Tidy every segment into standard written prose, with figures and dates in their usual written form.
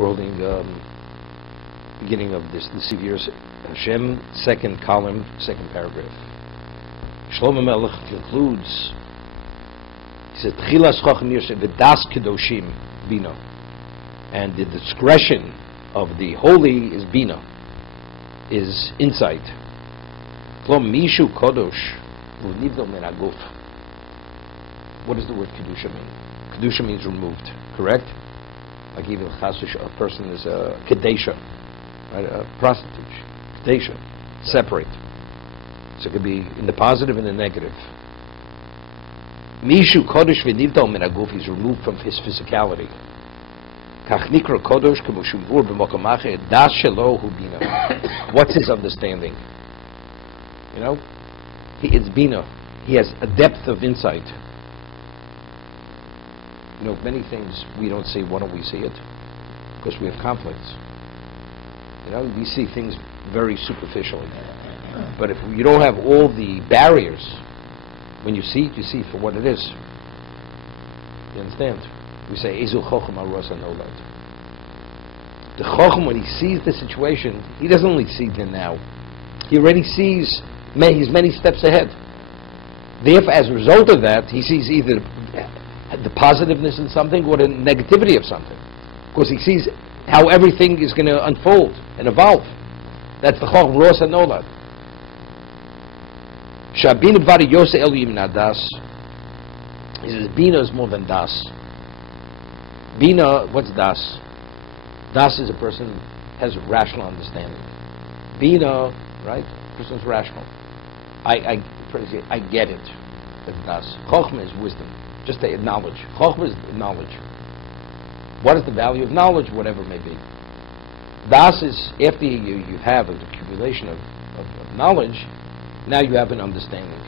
We're holding beginning of this Nesivos Hashem, second column, second paragraph. Shlomo Melech concludes. He says, "Tchilas chacham yosef v'das kedoshim bina," and the discretion of the holy is bina, is insight. Klom mishu kodosh u'nivdol min haguf. What does the word kedusha mean? Kedusha means removed, correct? Like even chasush, a person is a kedesha, right? A prostitute, kedesha, separate. So it could be in the positive and the negative. Mishu kodosh v'nivdol min haguf is removed from his physicality. Kach nikra kodosh k'mo shumvur b'mokom acher das shelo hu bina. What's his understanding? You know, it's bina. He has a depth of insight. You know, many things we don't see. Why don't we see it? Because we have conflicts. You know, we see things very superficially. But if you don't have all the barriers, when you see it for what it is. You understand? We say, Ezu Chochem Arosa Nolad. The Chochem, when he sees the situation, he doesn't only see the now. He already sees, he's many steps ahead. Therefore, as a result of that, he sees either the positiveness in something or the negativity of something. Because he sees how everything is going to unfold and evolve. That's the Chochem Rosa Nolad. Shabina Bvari Yose Elohim Nadas. He says, Bina is more than Das. Bina, what's Das? Das is a person who has a rational understanding. Bina, right? A person's rational. I get it. That's Das. Chochmah is wisdom. Just the knowledge. Chochmah is knowledge. What is the value of knowledge? Whatever it may be. Das is, after you have an accumulation of knowledge, now you have an understanding.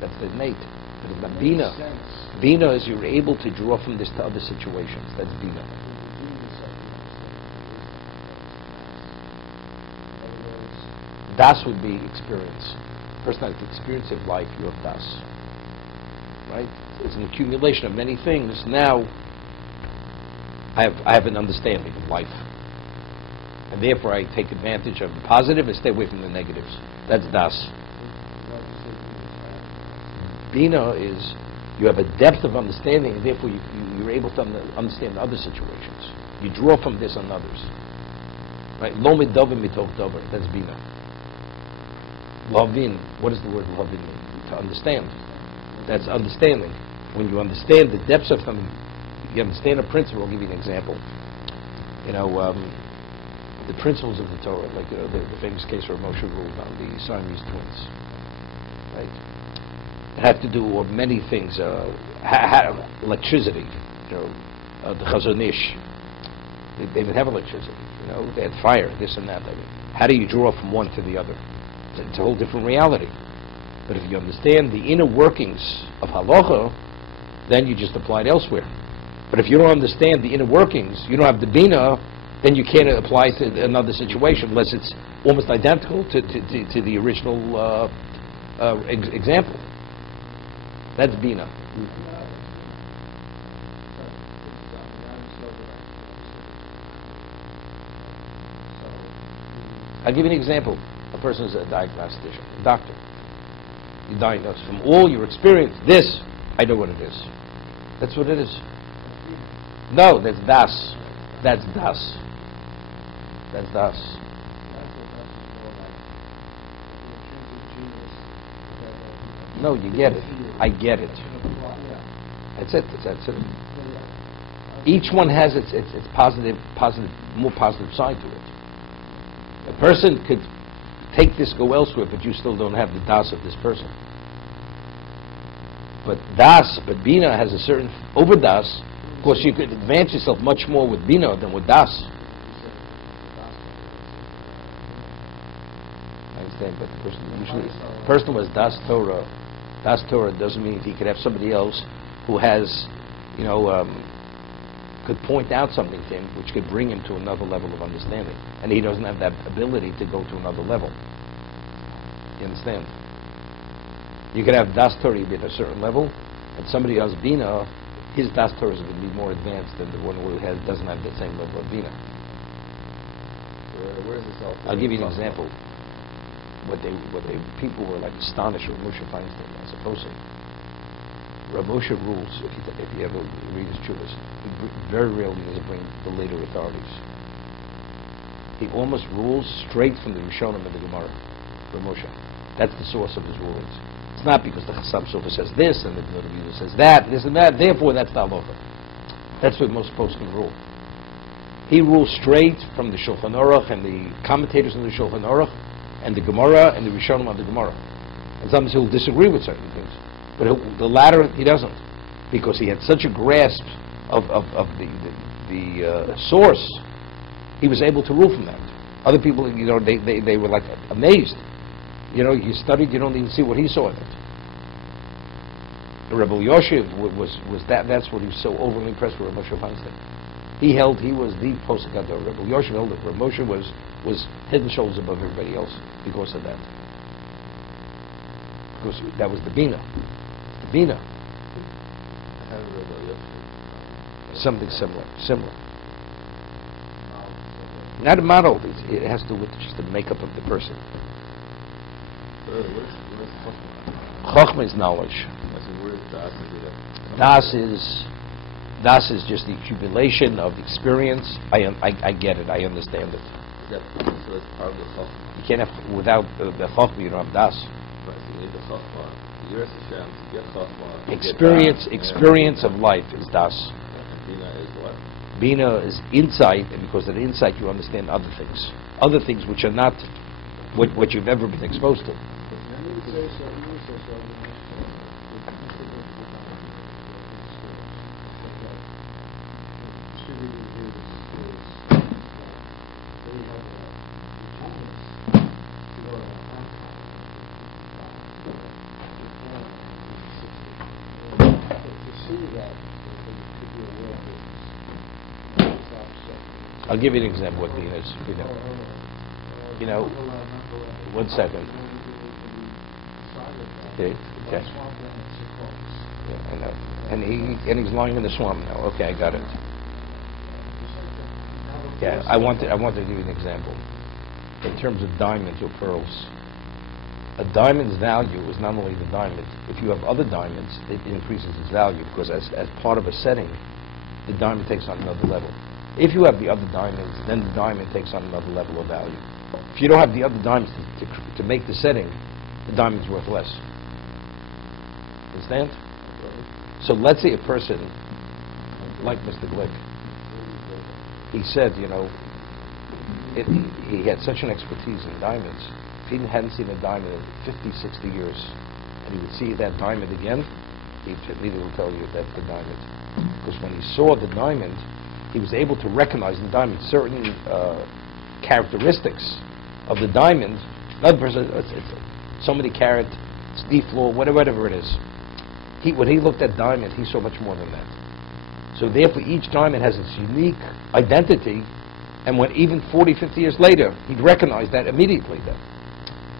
That's the innate. But it's not Bina. Bina is you're able to draw from this to other situations. That's Bina. Das would be experience. First time the experience of life, you have Das. Right? It's an accumulation of many things. Now I have an understanding of life. And therefore I take advantage of the positive and stay away from the negatives. That's Das. Bina is you have a depth of understanding, and therefore you're able to understand other situations. You draw from this on others. Right? Lo midover mitoch dover. That's Bina. Lavin. What does the word lavin mean? To understand. That's understanding. When you understand the depths of something, you understand a principle. I'll give you an example. You know, the principles of the Torah, like the famous case where Moshe ruled on the Siamese twins. Right? It had to do with many things. Electricity. You know, the Chazon Ish. They didn't have electricity. You know, they had fire. This and that. How do you draw from one to the other? It's a whole different reality. But if you understand the inner workings of halacha, then you just apply it elsewhere. But if you don't understand the inner workings, you don't have the bina, then you can't apply it to another situation unless it's almost identical to the original example. That's bina. I'll give you an example. A person is a diagnostician, a doctor. You diagnose from all your experience. This, I know what it is. That's what it is. No, that's Das. That's Das. That's Das. No, you get it. I get it. That's it. That's it. Each one has its positive, more positive side to it. A person could take this, go elsewhere, but you still don't have the Das of this person. But Bina has a certain over Das. Of course, you could advance yourself much more with Bina than with Das. I understand, but the person was Das Torah. Das Torah doesn't mean he could have somebody else who has, you know, could point out something to him which could bring him to another level of understanding. And he doesn't have that ability to go to another level. You understand? You can have das Torah be at a certain level, and somebody who has bina, his das Torah is going to be more advanced than the one who doesn't have the same level of bina. Where is this all? I'll give you an example. People were like astonished with Moshe Feinstein as opposed to Rav Moshe rules. If you ever read his chuvas, he very rarely does he bring the later authorities. He almost rules straight from the Rishonim and the Gemara. Rav Moshe, that's the source of his rulings. It's not because the Chassam Sofer says this and the Gemara says that, this and that. Therefore, that's the halacha. That's what most folks can rule. He rules straight from the Shulchan Aruch and the commentators in the Shulchan Aruch and the Gemara and the Rishonim of the Gemara. And sometimes he'll disagree with certain things, but the latter he doesn't, because he had such a grasp of the source. He was able to rule from that. Other people, they were like amazed. You studied, you don't even see what he saw in it. Rebbe Yoshev was that. That's what he was so overly impressed with Rav Moshe Feinstein. He was the posek gadol. Rebbe Yoshev held that Rav Moshe was head and shoulders above everybody else because of that. Because that was the bina. The bina. Something similar. Not a model. It has to do with just the makeup of the person. Chochmah is knowledge. Das is just the accumulation of experience. I get it. I understand it. So that's part of the chochmah. You can't have without the chochmah. You don't have das. Right, so you need the chochmah. Yiras Hashem to get chochmah. Experience of life is das. And bina is what? Bina is insight, and because of the insight you understand other things which are not what you've ever been exposed to. I'll give you an example what bina is. One second. Okay. Yeah, I know. And he's lying in the swamp now. Okay, I got it. Yeah, I wanted to give you an example. In terms of diamonds or pearls, a diamond's value is not only the diamond. If you have other diamonds, it increases its value because as part of a setting, the diamond takes on another level. If you have the other diamonds, then the diamond takes on another level of value. If you don't have the other diamonds to make the setting, the diamond's worth less. Understand? So let's say a person like Mr. Glick, he said, he had such an expertise in diamonds. If he hadn't seen a diamond in 50, 60 years, and he would see that diamond again, he immediately will tell you that's the diamond. Because when he saw the diamond, he was able to recognize in the diamond certain characteristics of the diamond. Another person, it's so many carat, it's D-floor, whatever it is. When he looked at diamond, he saw much more than that. So therefore, each diamond has its unique identity, and when even 40, 50 years later, he'd recognize that immediately then.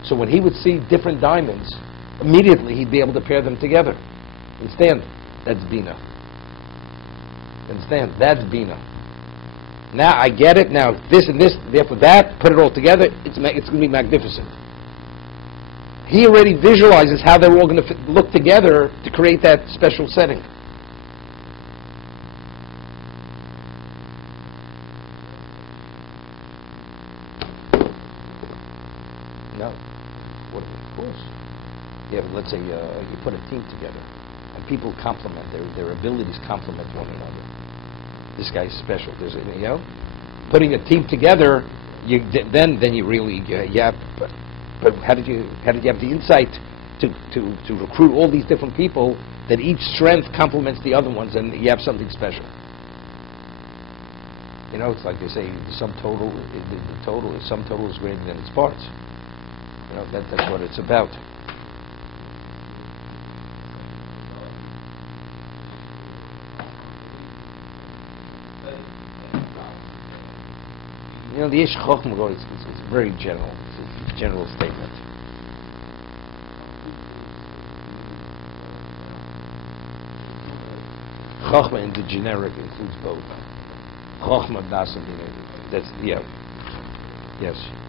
So when he would see different diamonds, immediately he'd be able to pair them together. Understand? That's bina. Understand? That's bina. Now I get it. Now this and this, therefore that, put it all together, it's going to be magnificent. He already visualizes how they're all going to look together to create that special setting. No. What, of course. Yeah, but let's say you put a team together, and people complement, their abilities complement one another. This guy's special. Putting a team together, then you really, but how did you have the insight to recruit all these different people that each strength complements the other ones, and you have something special? It's like they say, the sum total is greater than its parts. That's what it's about. The Ish Chochmah is very general. It's a general statement. Chochma in the generic includes both. Chochma, das, and Bina. That's, yeah. Yes.